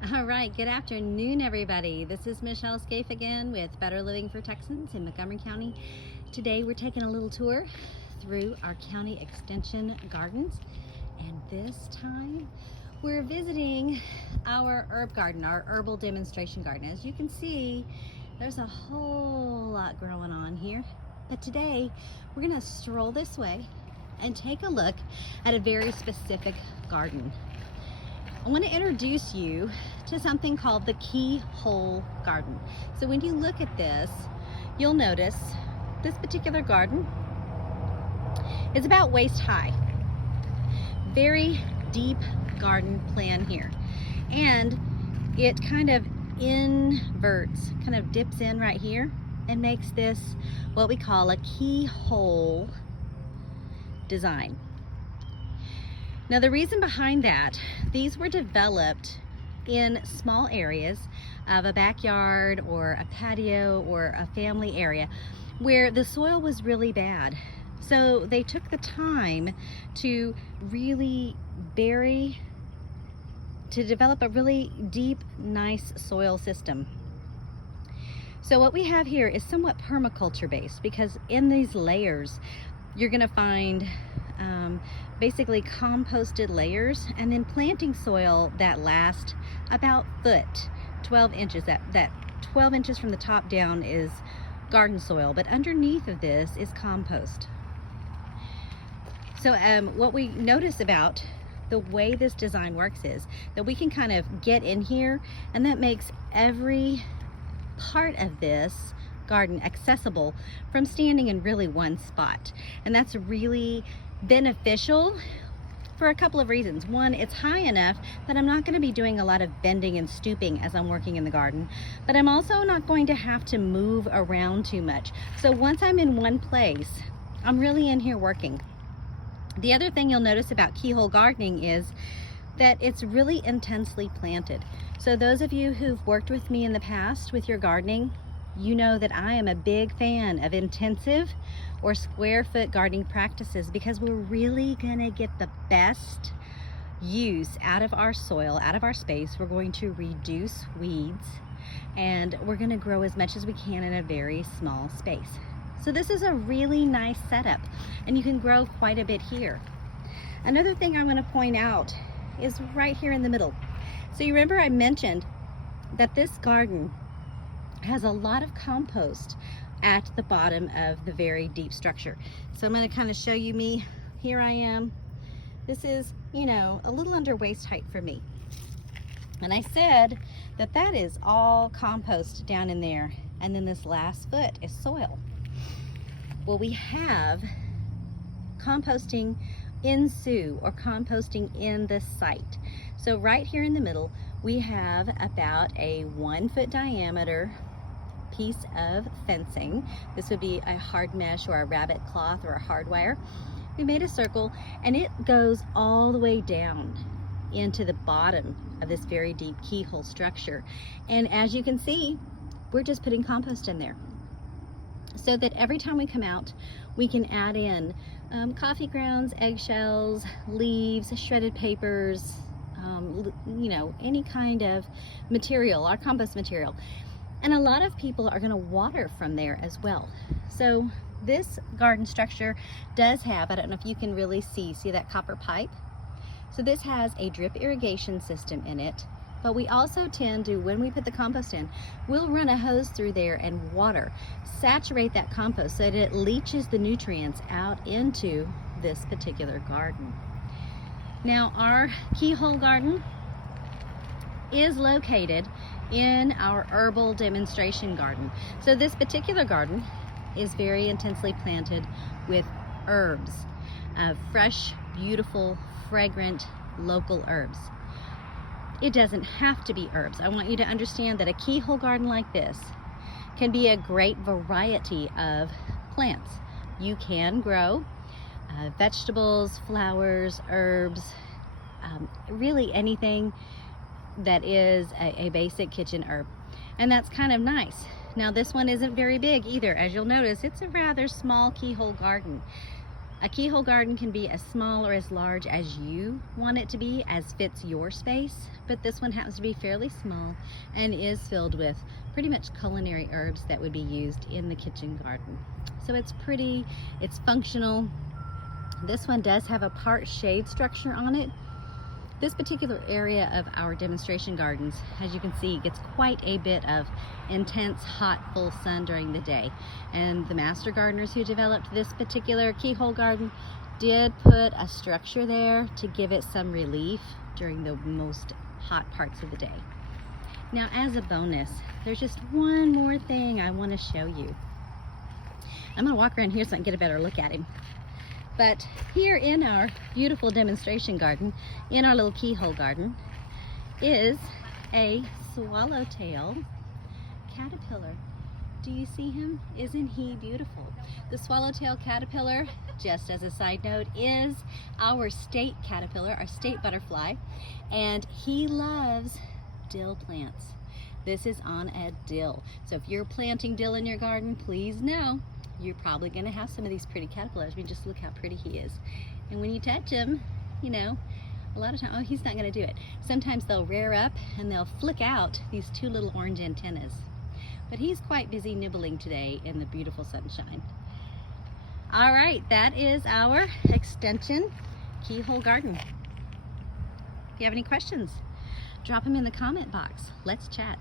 All right, good afternoon, everybody. This is Michelle Scaife again with Better Living for Texans in Montgomery County. Today we're taking a little tour through our county extension gardens, and this time we're visiting our herb garden, our herbal demonstration garden. As you can see, there's a whole lot growing on here, but today we're going to stroll this way and take a look at a very specific garden. I want to introduce you to something called the Keyhole garden. So when you look at this, you'll notice this particular garden is about waist high. Very deep garden plan here. And it kind of inverts, kind of dips in right here and makes this what we call a keyhole design. Now the reason behind that, these were developed in small areas of a backyard or a patio or a family area where the soil was really bad. So they took the time to really develop a really deep, nice soil system. So what we have here is somewhat permaculture based, because in these layers, you're gonna find basically composted layers and then planting soil that lasts about 12 inches. That 12 inches from the top down is garden soil, but underneath of this is compost. So what we notice about the way this design works is that we can kind of get in here, and that makes every part of this garden accessible from standing in really one spot. And that's really beneficial for a couple of reasons. One, it's high enough that I'm not going to be doing a lot of bending and stooping as I'm working in the garden, but I'm also not going to have to move around too much. So once I'm in one place, I'm really in here working. The other thing you'll notice about keyhole gardening is that it's really intensely planted. So those of you who've worked with me in the past with your gardening, you know that I am a big fan of intensive or square foot gardening practices, because we're really gonna get the best use out of our soil, out of our space. We're going to reduce weeds, and we're gonna grow as much as we can in a very small space. So this is a really nice setup, and you can grow quite a bit here. Another thing I want to point out is right here in the middle. So you remember I mentioned that this garden has a lot of compost at the bottom of the very deep structure. So I'm going to kind of show you me. Here I am. This is, you know, a little under waist height for me. And I said that that is all compost down in there. And then this last foot is soil. Well, we have composting in situ, or composting in the site. So right here in the middle, we have about a 1 foot diameter piece of fencing. This would be a hard mesh or a rabbit cloth or a hard wire. We made a circle, and it goes all the way down into the bottom of this very deep keyhole structure. And as you can see, we're just putting compost in there, so that every time we come out, we can add in coffee grounds, eggshells, leaves, shredded papers, you know, any kind of material, our compost material. And a lot of people are going to water from there as well. So this garden structure does have, I don't know if you can really see that copper pipe? So this has a drip irrigation system in it, but we also tend to, when we put the compost in, we'll run a hose through there and water, saturate that compost so that it leaches the nutrients out into this particular garden. Now our keyhole garden is located in our herbal demonstration garden. So this particular garden is very intensely planted with herbs, fresh, beautiful, fragrant, local herbs. It doesn't have to be herbs. I want you to understand that a keyhole garden like this can be a great variety of plants. You can grow vegetables, flowers, herbs, really anything that is a basic kitchen herb. And that's kind of nice. Now this one isn't very big either. As you'll notice, it's a rather small keyhole garden. A keyhole garden can be as small or as large as you want it to be, as fits your space, but this one happens to be fairly small and is filled with pretty much culinary herbs that would be used in the kitchen garden. So it's pretty, it's functional. This one does have a part shade structure on it. This particular area of our demonstration gardens, as you can see, gets quite a bit of intense, hot, full sun during the day. And the master gardeners who developed this particular keyhole garden did put a structure there to give it some relief during the most hot parts of the day. Now, as a bonus, there's just one more thing I want to show you. I'm going to walk around here so I can get a better look at him. But here in our beautiful demonstration garden, in our little keyhole garden, is a swallowtail caterpillar. Do you see him? Isn't he beautiful? The swallowtail caterpillar, just as a side note, is our state caterpillar, our state butterfly, and he loves dill plants. This is on a dill. So if you're planting dill in your garden, please know you're probably going to have some of these pretty caterpillars. I mean, just look how pretty he is. And when you touch him, you know, a lot of times, oh, he's not going to do it. Sometimes they'll rear up and they'll flick out these two little orange antennas. But he's quite busy nibbling today in the beautiful sunshine. All right, that is our extension keyhole garden. If you have any questions, drop them in the comment box. Let's chat.